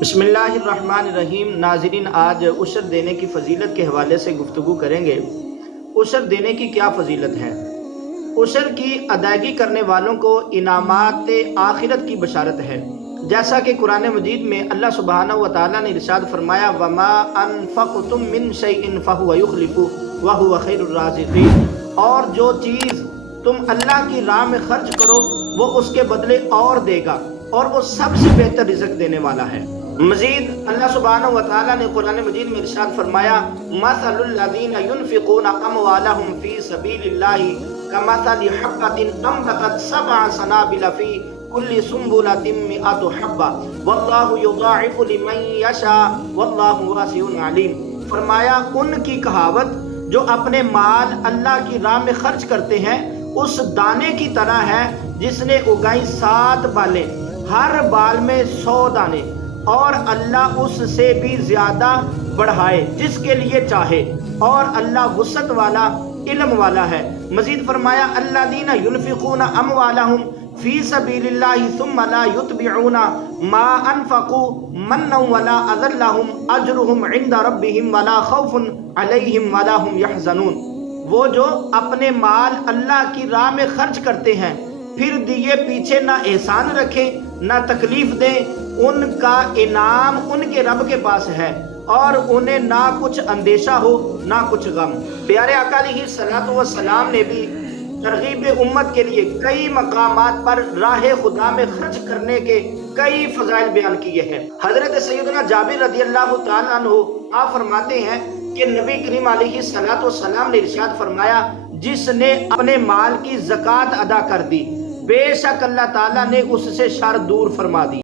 بسم اللہ الرحمن الرحیم۔ ناظرین، آج عشر دینے کی فضیلت کے حوالے سے گفتگو کریں گے۔ عشر دینے کی کیا فضیلت ہے؟ عشر کی ادائیگی کرنے والوں کو انعامات آخرت کی بشارت ہے، جیسا کہ قرآن مجید میں اللہ سبحانہ و تعالیٰ نے ارشاد فرمایا وَمَا أَنفَقْتُم مِّن شَيْءٍ فَهُوَ يُخْلِفُهُ وَهُوَ خَيْرُ الرَّازِقِينَ۔ اور جو چیز تم اللہ کی راہ میں خرچ کرو وہ اس کے بدلے اور دے گا، اور وہ سب سے بہتر رزق دینے والا ہے۔ مزید اللہ سبحانہ و تعالیٰ نے قرآن مجید میں ارشاد فرمایا مَثَلُ الَّذِينَ يُنْفِقُونَ أَمْوَالَهُمْ فِي سَبِيلِ اللَّهِ كَمَثَلِ حَبَّةٍ أَنبَتَتْ سَبْعَ سَنَابِلَ فِي كُلِّ سُنبُلَةٍ مِّائَةُ حَبَّةٍ وَاللَّهُ يُضَاعِفُ لِمَن يَشَاءُ وَاللَّهُ وَاسِعٌ عَلِيمٌ۔ فرمایا ان کی کہاوت جو اپنے مال اللہ کی راہ میں خرچ کرتے ہیں اس دانے کی طرح ہے جس نے اگائی 7 بالیں، ہر بال میں 100 دانے، اور اللہ اس سے بھی زیادہ بڑھائے جس کے لیے چاہے، اور اللہ وسعت والا علم والا ہے۔ مزید فرمایا الذین ينفقون اموالهم فی سبیل اللہ ثم لا یتبعون ما انفقوا منا ولا اذى لهم اجرهم عند ربهم ولا خوف علیہم ولا هم يحزنون۔ وہ جو اپنے مال اللہ کی راہ میں خرچ کرتے ہیں پھر دیے پیچھے نہ احسان رکھیں نہ تکلیف دیں، ان کا انعام ان کے رب کے پاس ہے اور انہیں نہ کچھ اندیشہ ہو نہ کچھ غم۔ پیارے آقا علیہ الصلوۃ والسلام نے بھی ترغیب امت کے لیے کئی مقامات پر راہ خدا میں خرچ کرنے کے کئی فضائل بیان کیے ہیں۔ حضرت سیدنا جابر رضی اللہ تعالیٰ عنہ آپ فرماتے ہیں کہ نبی کریم علیہ الصلوۃ والسلام نے ارشاد فرمایا جس نے اپنے مال کی زکوٰۃ ادا کر دی بے شک اللہ تعالیٰ نے اس سے شر دور فرما دی۔